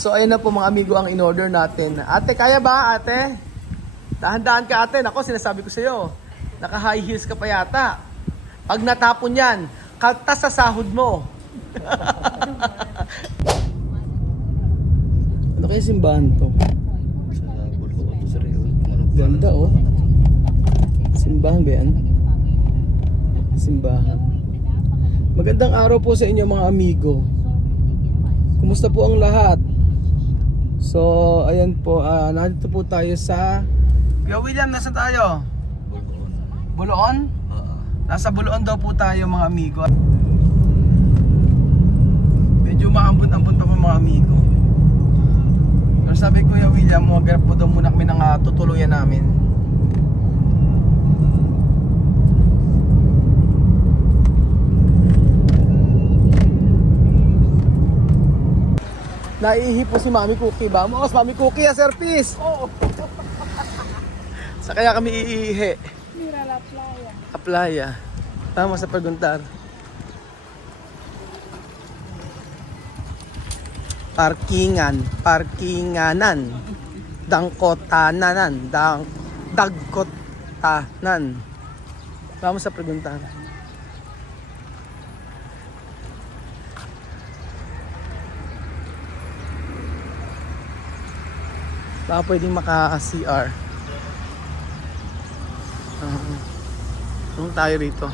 So ayun na po mga amigo ang in-order natin. Ate, kaya ba ate? Dahan-dahan ka ate. Ako sinasabi ko sa iyo, naka high heels ka pa yata. Pag natapon yan, kaltas sa sahod mo. Ano kaya simbahan to? Sa Bulho to sa Rio. Ganda oh. Simbahan ba yan? Simbahan. Magandang araw po sa inyo mga amigo. Kumusta po ang lahat? So, ayan po, nandito po tayo sa... Kuya William, nasa tayo? Bulhoon. Buloon? Oo. Nasa Buloon daw po tayo mga amigo. Medyo maambon-ambon pa po mga amigo. Pero sabi ko Kuya William, maghanap po daw muna kami ng tutuluyan namin. Naiihi po si Mami Cookie ba? Mas Mami Cookie Sir Peace! Oo! Sa kaya kami iihi. Mira la playa. A playa. Tama sa paguntar. Parkinganan. Dagkotanan. Tama sa paguntar. Baka pwedeng maka-CR. Doon tayo rito.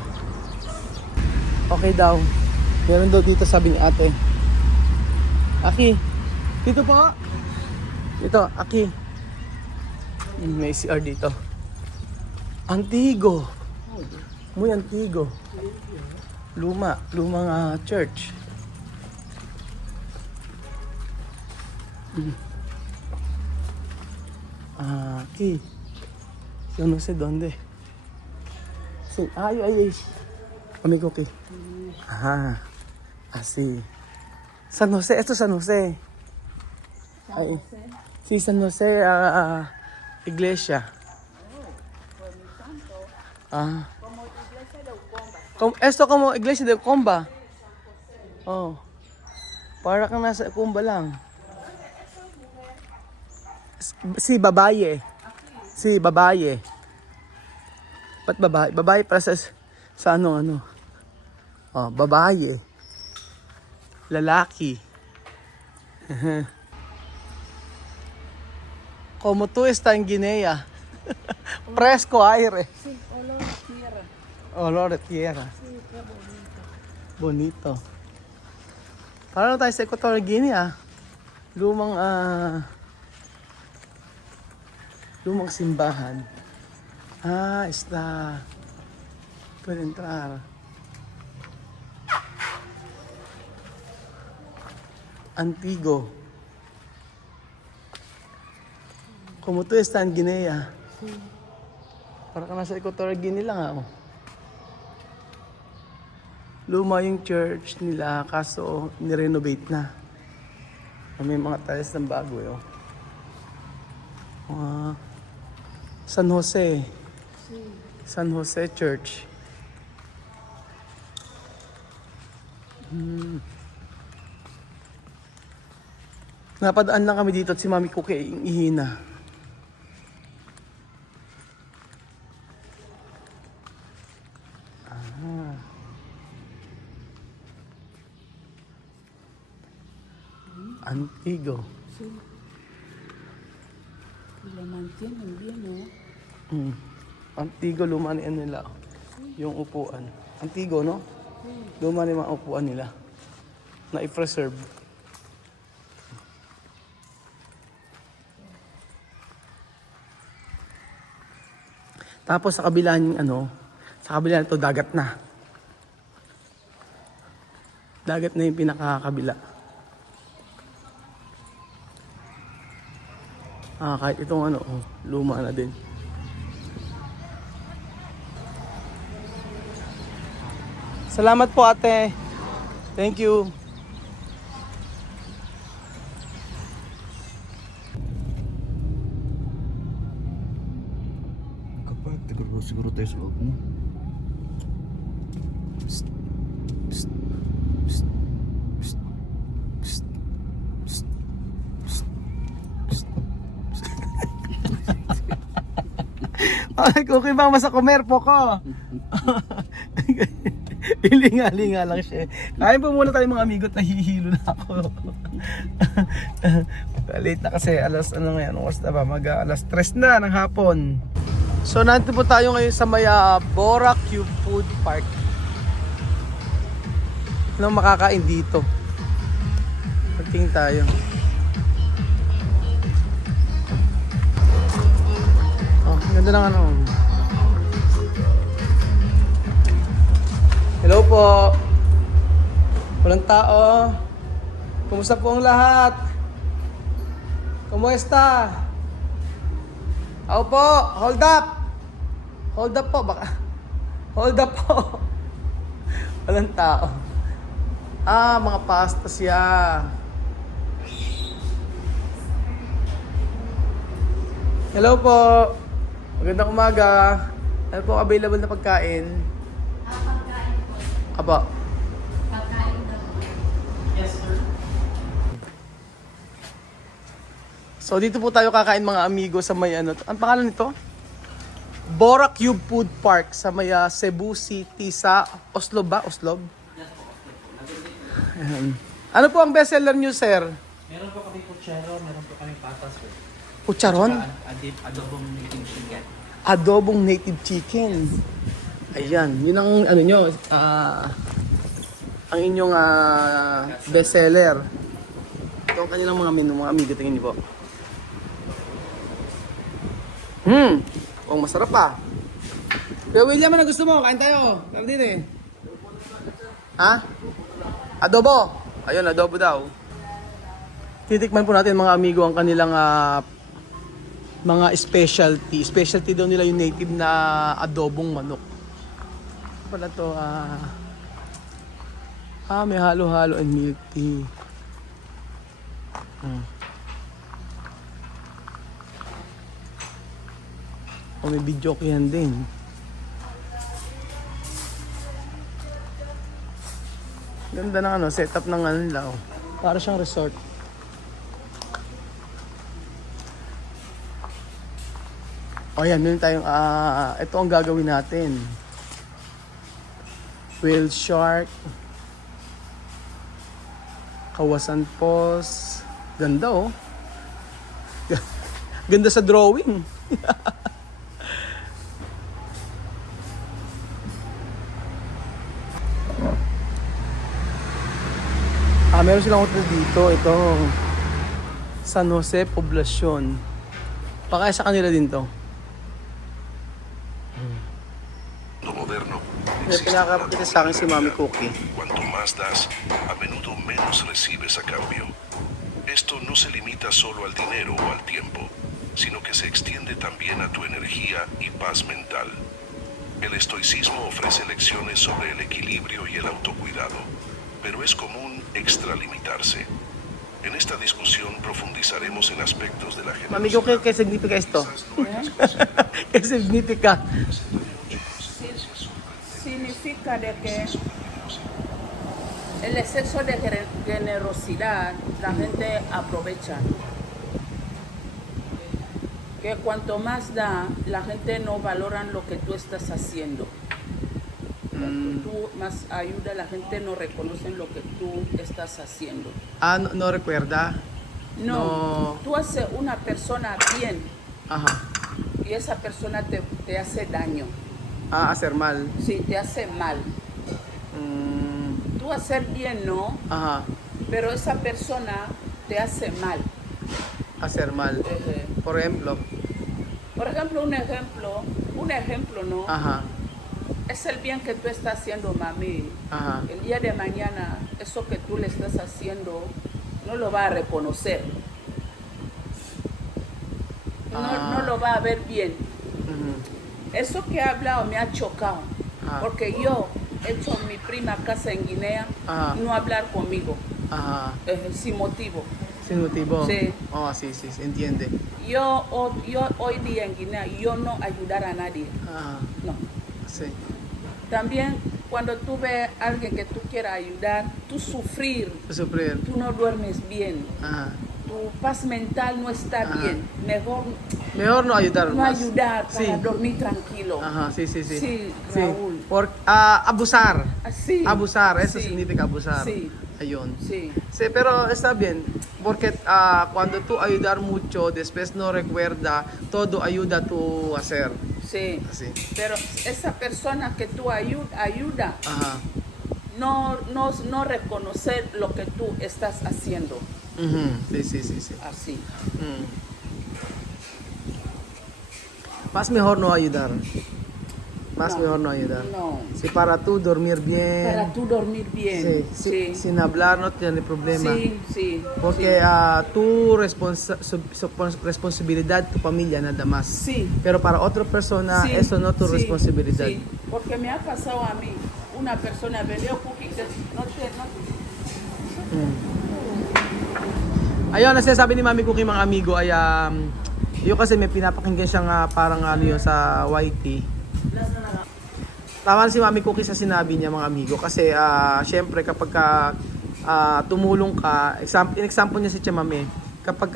Okay daw. Meron daw dito sabi ni ate. Aki. Dito po. Dito, Aki. May CR dito. Antigo. Muy antigo. Lumang church. Aquí. Yo no sé dónde. Sí. Ay. Amigo, ¿qué? Ajá. Así. San Jose. Esto es San Jose. Ay. Sí, San Jose. Iglesia. Esto como iglesia de Comba. Oh. Para kang nasa Comba lang. Si babae. Si babae. Ba't babae? Babae para sa ano? Oh, babae. Lalaki. Como tú estás en Guinea. Fresco aire. Sí, olor a tierra. Olor de tierra. Sí, qué bonito. Bonito. Parang tayo sa Equatorial Guinea. Lumang simbahan. Está. Puede entrar. Antigo. Como tú estás en Guinea. Sí. Parang ka nasa Equatorial Guinea lang oh. Luma yung church nila kaso nirenovate na. May mga tiles ng bago eh oh. San Jose. Sí. San Jose Church. Napadaan lang kami dito at si Mami Cookie ay ihina. Antigo. Sí. Y lo mantienen bien, ¿no? Antigo, luma na yan nila. Yung upuan. Antigo, no? Luma na yung mga upuan nila. Na i-preserve. Tapos sa kabila yung sa kabila nito dagat na. Dagat na yung pinakakabila. Kahit itong luma na din. Salamat po ate. Thank you. Kapag siguro tayo sa loob mo. Psst. Psst. Psst. Psst. Psst. Ay, Cookie Mama sa kumer po ko. Ilinga-linga lang siya. Kain po muna tayo mga amigo at nahihilo na ako. Late na kasi, alas ano ngayon, oras na ba? Alas 3 na ng hapon. So nandito po tayo ngayon sa may Bora Cube Food Park. Anong makakain dito? Pagtingin tayo. Oh, ganda ng ano. Hello po. Walang tao. Kumusta po ang lahat? Kumusta? Ako po, hold up. Hold up po baka. Hold up po. Walang tao. Mga pasta siya. Hello po. Magandang umaga. Ano po available na pagkain? Pagkain po. Apo. Pagkain na po. Yes, sir. So dito po tayo kakain mga amigo sa may ano. Ang pangalan nito? Bora Cube Food Park sa may Cebu City sa Oslob ba? Oslob? Ayan. Ano po ang bestseller nyo, sir? Meron po kami puchero, meron po kami patas po. Pucharon? Adobong native chicken. Adobong native chicken. Ayan, yun ang ano nyo, ang inyong bestseller. Ito ang kanilang mga menu, mga amigo, tingin niyo po. Oh, masarap pa. Kuya William, ano gusto mo? Kain tayo. Tara din eh. Ha? Adobo. Ayun, adobo daw. Titikman po natin mga amigo ang kanilang mga specialty. Specialty daw nila yung native na adobong manok. Ano pala to? May halo-halo and milk tea. May video ko yan din. Ganda ng ano, setup ng ano nila. Oh. Para siyang resort. O yan, meron tayong, ito ang gagawin natin. Whale shark. Kawasan pos. Ganda oh. Ganda sa drawing. Meron silang hotel dito. Ito. San Jose Poblacion. Baka sa kanila din to. Moderno. May pinakapita sa akin si Mami Cookie. Cuanto más das, a menudo menos recibes a cambio. Esto no se limita solo al dinero o al tiempo, sino que se extiende también a tu energía y paz mental. El estoicismo ofrece lecciones sobre el equilibrio y el autocuidado, pero es común extralimitarse. En esta discusión profundizaremos en aspectos de la Mami Cookie, ¿qué significa esto? ¿Qué significa? Significa de que el exceso de generosidad la gente aprovecha. Que cuanto más da, la gente no valora lo que tú estás haciendo. Cuando tú más ayuda, la gente no reconoce lo que tú estás haciendo. No recuerda. No. Tú haces una persona bien Ajá. y esa persona te hace daño. Hacer mal. Sí, te hace mal. Tú hacer bien, ¿no? Ajá. Pero esa persona te hace mal. Hacer mal. Por ejemplo. Por ejemplo, un ejemplo, ¿no? Ajá. Es el bien que tú estás haciendo, mami. Ajá. El día de mañana, eso que tú le estás haciendo, no lo va a reconocer. No lo va a ver bien. Eso que he hablado me ha chocado. Porque yo he hecho a mi prima casa en Guinea no hablar conmigo. Ajá. Sin motivo. Sin motivo. Sí. Oh, sí, sí, se entiende. Yo hoy día en Guinea, yo no ayudar a nadie. Ajá. No. Sí. También cuando tú ves a alguien que tú quieras ayudar, tú sufrir, Sufrir. tú no duermes bien. Ajá. tu paz mental no está bien, Mejor no ayudar no más. ayudar para Sí. dormir tranquilo. Ajá, sí, sí, sí. Sí, Raúl. Abusar. Sí. Abusar, eso Sí. significa abusar. Sí. Ayun. Sí. Sí, pero está bien. Porque cuando tú ayudar mucho, después no recuerda, todo ayuda tú hacer. Sí. Así. Pero esa persona que tú ayuda Ajá. no reconocer lo que tú estás haciendo. Ujú. Sí, sí, sí, sí. Así. Mm. Más mejor no ayudar. Más No. mejor no ayudar. No. Si para tú dormir bien. Para tú dormir bien. Sí, sin hablar no tiene problema. Sí, sí. Porque tu responsabilidad, tu familia nada más. Sí. Pero para otra persona, Sí, eso no tu sí, responsabilidad. sí, porque me ha pasado a mí. Una persona vendió cookies, no te. Ayun, na sinasabi ni Mami Cookie mga amigo ay yun kasi may pinapakinggan siyang parang ano yun sa YT. Tama si Mami Cookie sa sinabi niya mga amigo kasi syempre kapag tumulong ka, example niya si Chamame, kapag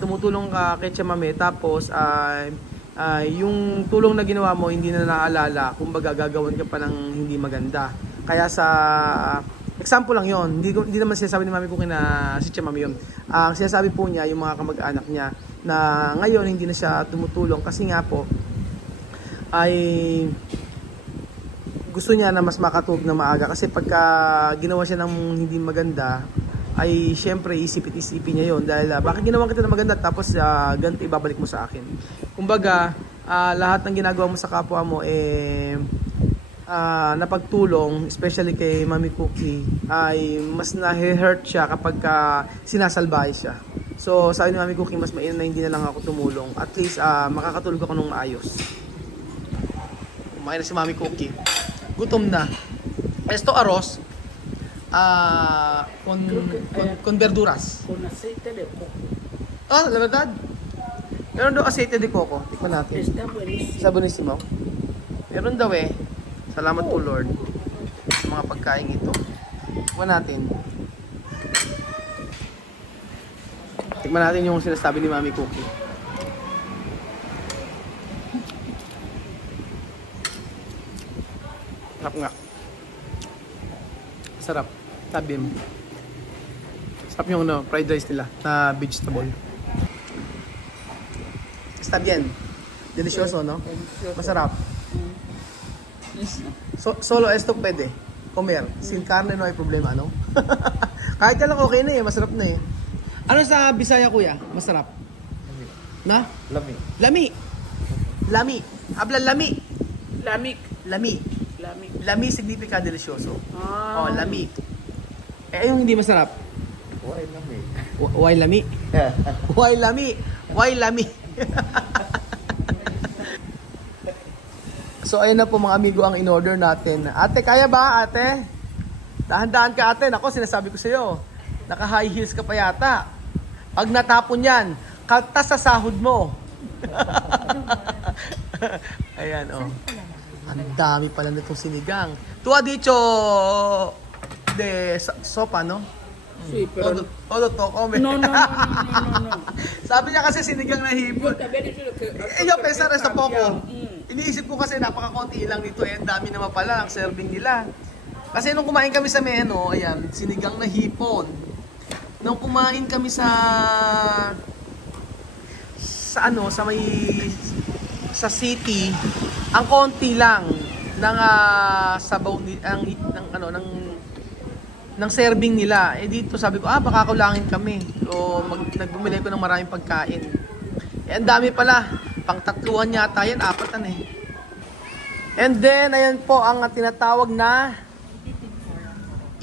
tumutulong ka kay Chamame tapos yung tulong na ginawa mo hindi na naalala, kumbaga gagawan ka pa ng hindi maganda. Kaya sa example lang yon, hindi naman sinasabi ni Mami Cookie na si Chamame yun. Ang sinasabi po niya yung mga kamag-anak niya na ngayon hindi na siya tumutulong kasi nga po ay gusto niya na mas makatulog na maaga kasi pagka ginawa siya ng hindi maganda ay syempre isipin niya yon dahil bakit ginawa kita ng maganda tapos ganito ibabalik mo sa akin. Kumbaga lahat ng ginagawa mo sa kapwa mo napagtulong, especially kay Mami Cookie, ay mas na-hurt siya kapag sinasalbahe siya. So sabi ni Mami Cookie, mas mainam na hindi na lang ako tumulong. At least makakatulog ako ng maayos. Kumain na si Mami Cookie. Gutom na. Esto arroz con verduras. Con aceite de coco. La verdad? Meron daw aceite de coco. Tikman natin. Está buenísimo. Sa buenísimo. Meron daw eh. Salamat po Lord sa mga pagkain ito. Tikman natin. Tikman natin yung sinasabi ni Mami Cookie. Sarap nga. Sarap. Tabim. Sarap yung fried rice nila na vegetable. Está bien. Delicioso, no? Masarap. Solo esto pwede comer. Sin carne no hay problema, no? Kahit ka lang okay na eh. Masarap na eh. Ano sa Bisaya, kuya? Masarap? Na? Lami. Lami. Lami. Habla lami. Lamig. Lami. Lamig. Lami significa delicioso. Ah. Oh, lami. Yung hindi masarap. Why lami? Why lami? Why lami? Why lami? So ayun na po mga amigo ang in-order natin. Ate, kaya ba ate? Dahan-dahan ka ate. Ako, sinasabi ko sa'yo. Naka-high heels ka pa yata. Pag natapon yan, kaltas sa sahod mo. Ayan, oh. Ang dami pala nitong sinigang. Tuwa dicho de sopa, no? Sí, pero Todo to come. no. Sabi niya kasi sinigang na hipon. Yo te había dicho que Yo pensar sa poco. Mm. Iniisip ko kasi napaka-konti lang nito eh. Ang dami naman pala ang serving nila. Kasi nung kumain kami sa menu, ayan, sinigang na hipon. Nung kumain kami sa city, ang konti lang ng sabaw ng serving nila. Dito sabi ko, baka kulangin kami. So nagbumili ko ng maraming pagkain. Ang dami pala. Pang tatluhan yata yan, apatan eh. And then, ayan po ang tinatawag na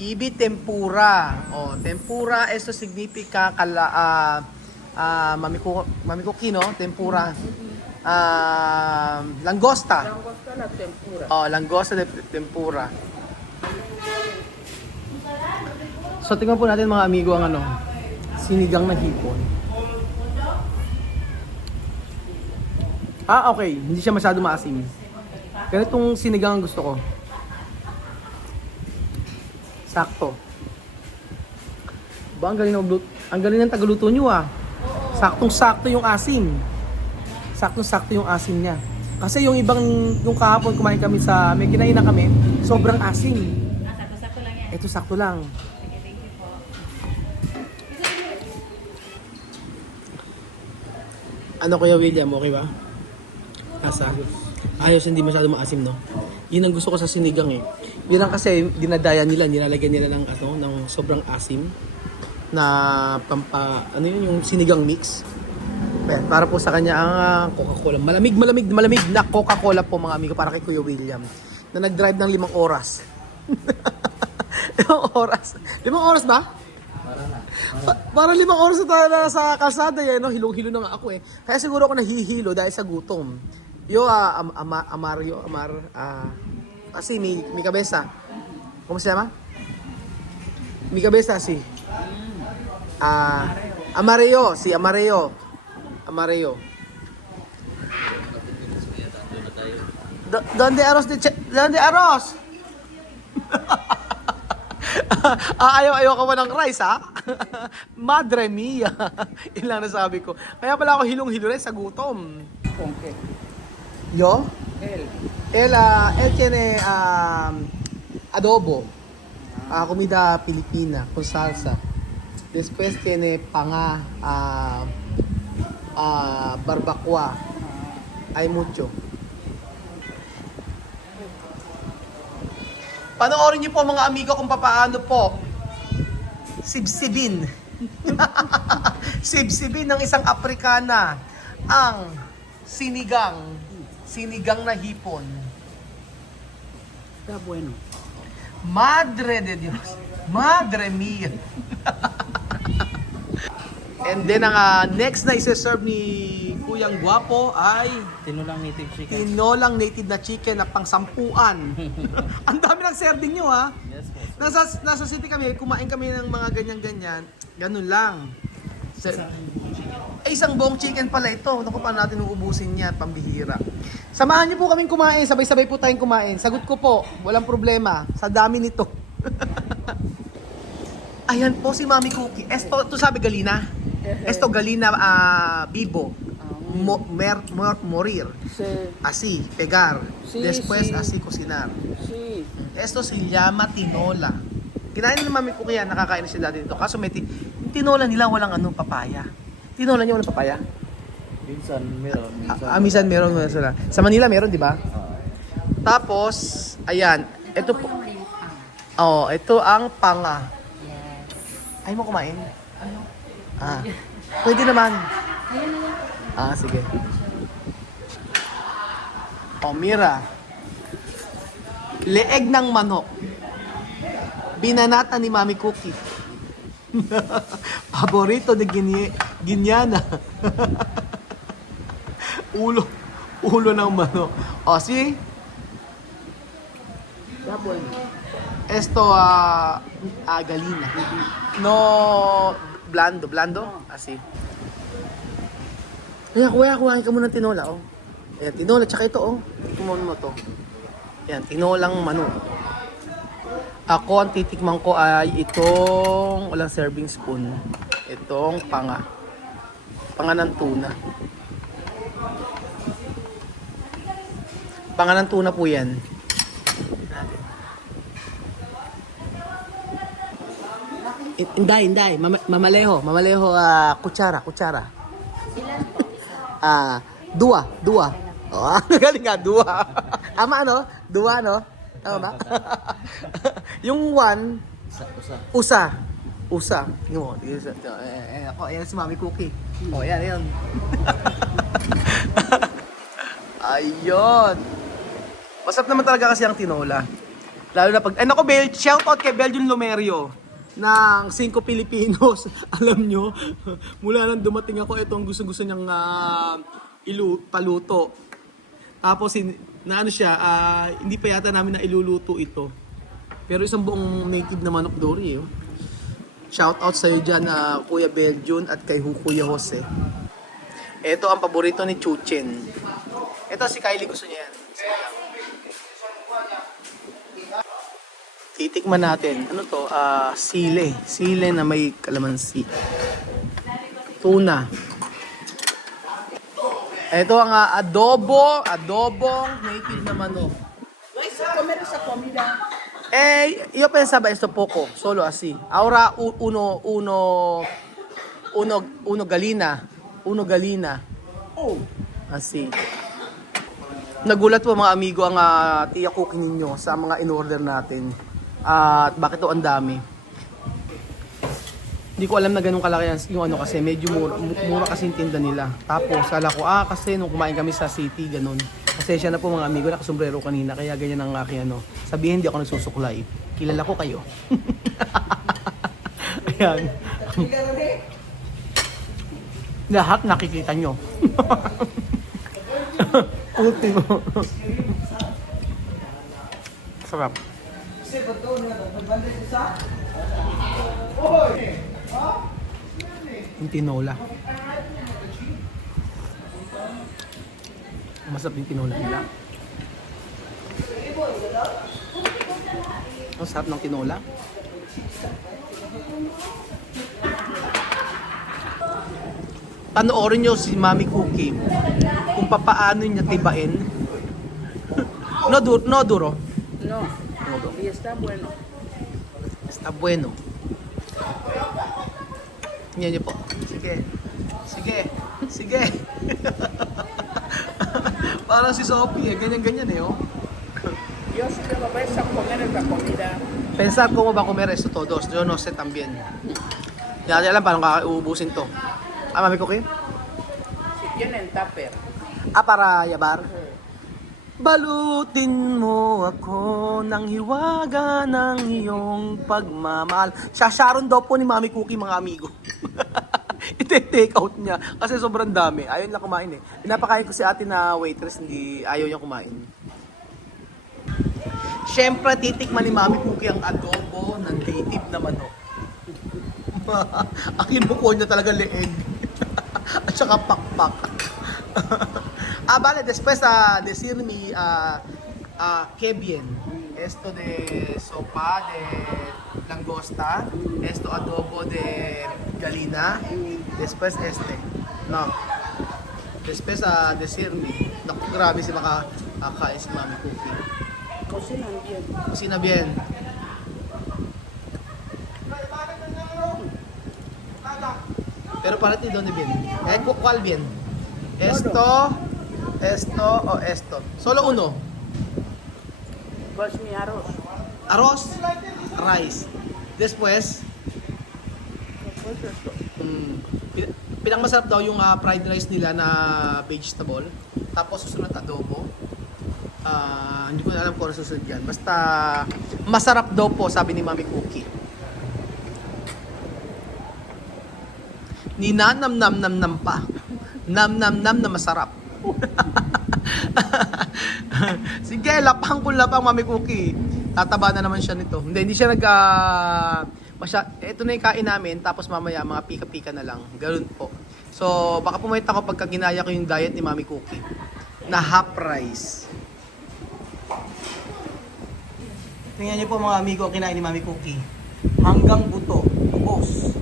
Ibi tempura. Tempura, esto significa Mami Cookie, no? Tempura. Langosta. Langosta la tempura. Langosta de tempura. So, tingnan po natin mga amigo ang sinigang na hipon. Okay. Hindi siya masyado maasim. Ganitong sinigang ang gusto ko. Ba, ang galing ang galing ng tagaluto nyo ah. Saktong-sakto yung asim. Saktong-sakto yung asim niya. Kasi yung ibang, yung kahapon kumain kami may kinain na kami, sobrang asim. Sakto-sakto lang yan. Ito sakto lang. Sige, thank you po. Ano Kuya William, okay ba? Nasa? Ayos, hindi masyado maasim, no? Yun ang gusto ko sa sinigang eh. Yun lang kasi dinadaya nila, nilalagyan nila ng sobrang asim na ano yun, yung sinigang mix. Ayan, para po sa kanya ang Coca-Cola. Malamig na Coca-Cola po mga amigo para kay Kuya William na nag-drive ng 5 oras. 5 oras. 5 oras ba? Para 5 oras na tayo na sa kalsada no? Hilong-hilo na nga ako eh. Kaya siguro ako nahihilo dahil sa gutom. Kasi mi cabeza. ¿Cómo se llama? Mi cabeza, sí. Amarillo, sí, amarillo. Amarillo. ¿Dónde arroz ¿Dónde arroz? Ayaw ko ba ng rice, ha? Madre mia. Yun lang nasabi ko. Kaya pala ako hilong-hilo rin sa gutom. ¿Con qué? Yo? Él. Él tiene adobo. Comida Pilipina con salsa. Después tiene panga, barbacoa. Hay mucho. Panoorin niyo po mga amigo kung paano po sibsibin. Sibsibin ng isang Aprikana ang sinigang na hipon. Está bueno. Madre de Dios. Madre mia. And then ang next na isi-serve ni Kuyang Guwapo ay Tinulang native chicken. tinolang native na chicken na pang-sampuan. Ang dami ng serving nyo ha. Yes po. Nasa city kami, kumain kami ng mga ganyan-ganyan. Ganun lang. Isang buong chicken pala ito. Naku, paano natin uubusin yan? Pambihira. Samahan niyo po kaming kumain. Sabay-sabay po tayong kumain. Sagot ko po, walang problema. Sa dami nito. Ayan po si Mami Cookie. Ito sabi Galina. Esto Galina Bibo. Morir. Sí, Así, pegar. Sí, Después, sí. así, cocinar. sí. Esto se llama tinola. Kinain na ng Mami Cookie yan. Nakakain na sila dito. Kaso may tinola nila walang papaya. Tinola niyo walang papaya? Minsan meron. Minsan meron sila. Sa Manila meron, di ba? Tapos, ayan. Ito po. Oh, ito ang panga. Yes. Ay mo kumain? Pwede naman. Ayun na yan. Sige. Oh, mira. Leeg ng manok. Binanata ni Mami Cookie. Paborito de Guiana. ulo ng manok. See? Está bueno. Esto, galina. No, blando. Así. Kaya kuhain ka muna ng tinola, oh. Ayan, tinola, tsaka ito, oh. Tikman mo to. Ayan, tinolang manok. Ako, ang titikman ko ay itong, walang serving spoon. Itong panga. Panga ng tuna. Panga ng tuna po yan. Inday. Mamaleho, kutsara. Ilan po isa? Dua. Oh, galing nga, dua. Tama, no? Dua, no? Tama ba? Yung one, usa. Tingnan mo. Ako, ayan si Mami Cookie. Oh, yan. Ayun. Masarap naman talaga kasi ang tinola. Lalo na pag... Nako, shoutout kay Belgian Lomerio ng 5 Pilipinos. Alam nyo, mula nang dumating ako, ito ang gusto niyang paluto. Tapos, hindi pa yata namin na iluluto ito. Pero isang buong native na manok dory. Oh. Shoutout sa iyo dyan, Kuya Belgian at kay Kuya Jose. Ito ang paborito ni Chuchen. Ito si Kylie gusto niya yan. Titikman natin. Ano to? Sile. Sile na may kalamansi. Tuna. Ito ang adobong native na manok. Comer esa comida. Io pensaba esto poco, solo así. Ahora uno galina. Oh, Así. Nagulat po mga amigo ang tiya cooking ninyo sa mga in-order natin. At bakit to ang dami? Hindi ko alam na ganun kalaki yung ano kasi medyo mura kasi yung tinda nila. Tapos kala ko kasi nung kumain kami sa city ganun. Pasensya na po mga amigo, nakasombrero kanina kaya ganyan ang aking ano. Sabihin hindi ako nagsusuklay. Kilala ko kayo. Ayan. Lahat nakikita nyo. Ultimo. Sarap. Yung tinola. Masarap yung tinola nila. Ang sarap ng tinola. Panoorin nyo si Mami Cookie kung papaano niya tibain. No duro. no. Y está bueno. Está bueno. Yan niyo po. Sige. Parang si Sophie ganyan oh. Yo sí que lo voy a comer esa comida. Pensar cómo va a comer esto todos. Yo no sé también. Hindi natin alam paano kakaubusin to. Mami Cookie? Si tienen tupper. Para yabar. Balutin mo ako ng hiwaga ng iyong pagmamahal. Sharon daw po ni Mami Cookie mga amigo. Ite-take out niya kasi sobrang dami. Ayaw niya kumain eh. Pinapakain ko si ate na waitress, hindi ayaw niya kumain. Siyempre titikman ni Mami Cookie ang adobo ng native na manok. Ang inuko niya talaga leeg. At saka pakpak. Vale, después decirme qué bien. Esto de sopa de langosta, esto adobo de gallina, después no. Después decirme, naku, grabe si makakain si Mami Cookie. Cocinan bien. Cocina bien. Pero para ti, ¿dónde viene? ¿Cuál bien? Esto o esto. Solo uno. Pues mi arroz. Arroz, rice. Después, Pues esto. pinangmasarap daw yung fried rice nila na vegetable. Tapos susunod adobo. Hindi ko na alam kung ano susunod yan. Basta masarap daw po, sabi ni Mami Cookie. Ninanam-nam-nam-nam pa. Nam-nam-nam na masarap. Sige, lapang Mami Cookie. Tataba na naman siya nito. Hindi siya ito na yung kain namin, tapos mamaya mga pika-pika na lang. Ganun po. So, baka pumayat ako pagka ginaya ko yung diet ni Mami Cookie. Na half rice. Tingnan niyo po mga amigo ang kinain ni Mami Cookie. Hanggang buto. Ubos.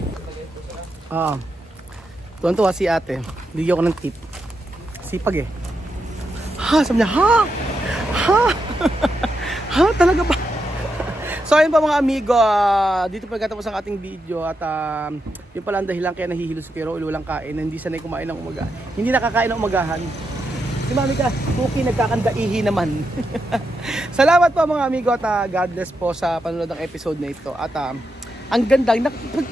Tuwan-tuwa si ate. Bigyan ko ng tip. Sipag eh. Sabi niya, talaga ba? So ayun pa mga amigo, dito pa nagtatapos ang ating video at yun pala ang dahilan kaya nahihilo si Kero, walang kain, hindi sanay kumain ng umagahan. Hindi nakakain ng umagahan. Si Mami Cookie nagkakandaihi naman. Salamat po mga amigo at God bless po sa panonood ng episode na ito. At ang ganda,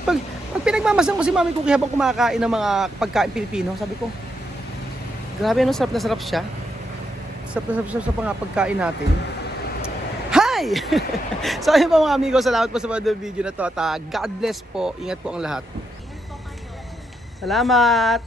pag pinagmamasan ko si Mami Cookie habang kumakain ng mga pagkain Pilipino, sabi ko, grabe ano, sarap na sarap siya. Sarap na sarap sa pagkain natin. Hi! So ayun po mga amigo, salamat po sa panonood ng video na to at God bless po, ingat po ang lahat. Salamat!